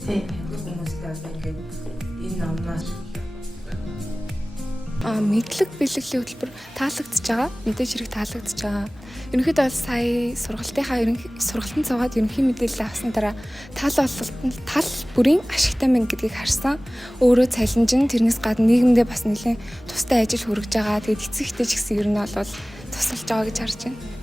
тийм хүмүүстэй одоо ингээд энэ номноос мэдлэг бэлгэлийн хөтөлбөр таалагдж байгаа. Мэдээж хэрэг таалагдж байгаа. Ерөнхийдөө бол сая сургалтын цугаад ерөнхий мэдээлэл авсан дараа тал бүрийн ашигтай мэн гэдгийг харсан. Өөрөө цалинжин тэрнээс гадна нийгэмдээ бас нэлээд тустай ажил хүргэж байгаа. Тэгээд эцэг эхтэй ч гэсэн ер нь бол тусалж байгаа гэж харж байна.